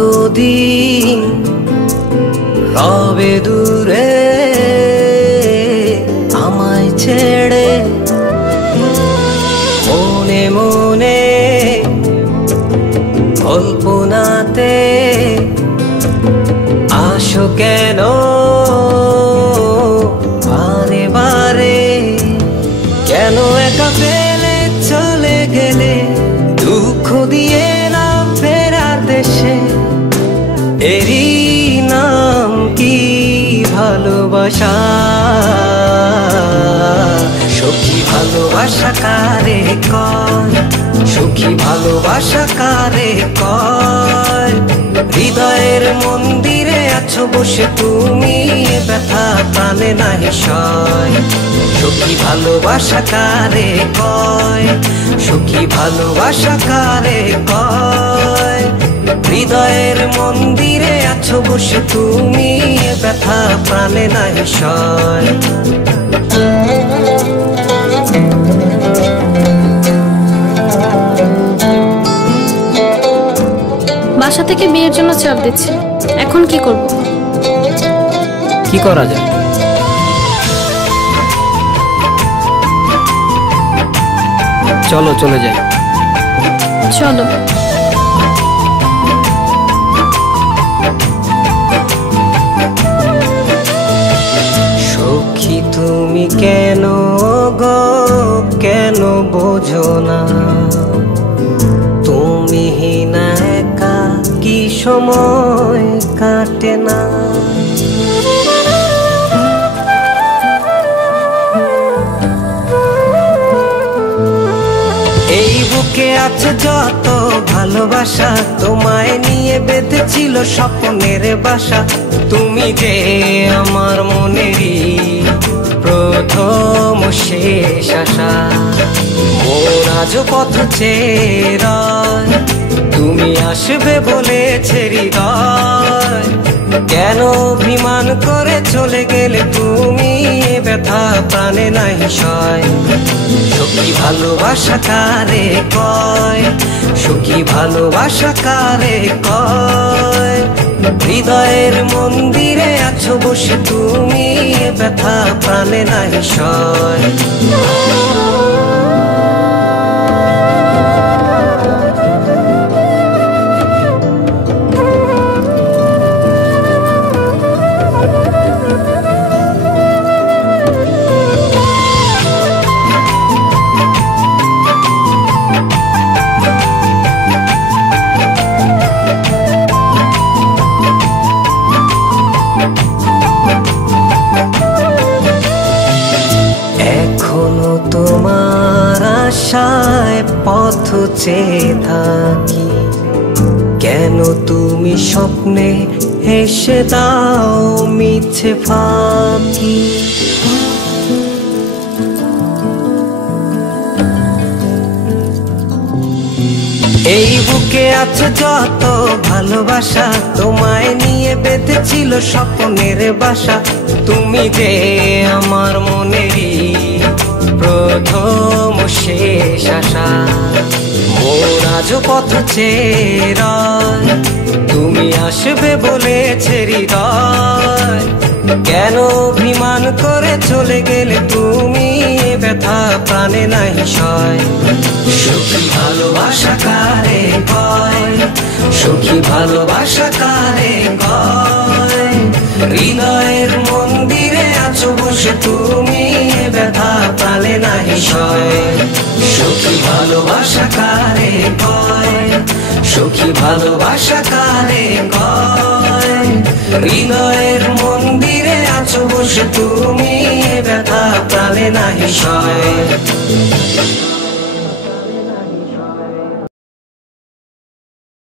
কতদিন রবে দূরে আমায় ছেড়ে, মনে মনে কল্পনাতে আসো কেন বারে বারে, কেন একা ফেলে চলে গেলে দুঃখ দিয়ে না ফেরার দেশে, এরই নাম কি ভালোবাসা? সখী ভালোবাসা কারে কয়, সখী ভালোবাসা কারে কয়? হৃদয়ের মন্দিরে আছো বসে তুমি, ব্যথা প্রাণে নাহি সয়। সখী ভালোবাসা কারে কয়, সখী ভালোবাসা কারে কয়? হৃদয়ের মন্দিরে আছো বসে তুমি, ব্যথা প্রাণে নাহি সয়। বাসা থেকে বিয়ের জন্য চাপ দিচ্ছে, এখন কি করব? কি করা যায়? চলো চলে যাই। চলো। সখী তুমি কেন গো, কেন বোঝো না? তুমি না একা কি সময় কাটে না? এই বুকে আছে যত ভালোবাসা, তোমায় নিয়ে বেঁধেছিল স্বপ্নের বাসা। তুমি যে আমার মনেরই প্রথম শেষ আশা, মন আজ পথ চেয়ে রয়, তুমি আসবে বলেছে হৃদয়। কেন অভিমান করে চলে গেলে তুমি, ব্যথা প্রাণে নাহি সয়। সখী ভালোবাসা কারে কয়, সখী ভালোবাসা কারে কয়? হৃদয়ের মন্দিরে আছো বসে তুমি, ব্যথা প্রাণে নাহি সয়। এখনো তোমার আশায় পথ চেয়ে থাকি, কেন তুমি স্বপ্নে এসে দাও মিছে ফাঁকি? এই বুকে আছে যত ভালোবাসা, তোমায় নিয়ে বেঁধেছিল স্বপ্নের বাসা। তুমি যে আমার মনেরই প্রথম শেষ আশা, মন আজ পথ চেয়ে রয়, তুমি আসবে বলেছে হৃদয়। কেন অভিমান করে চলে গেলে তুমি, ব্যথা প্রাণে নাহি সয়। সখী ভালোবাসা কারে কয়, সখী ভালোবাসা কারে কয়? হৃদয়ের মন্দিরে আছো বসে তুমি, ব্যথা প্রাণে নাহি সয়। সখী ভালোবাসা কারে কয়, সখী ভালোবাসা কারে কয়? হৃদয়ের মন্দিরে আছো বসে তুমি, ব্যথা প্রাণে নাহি সয়।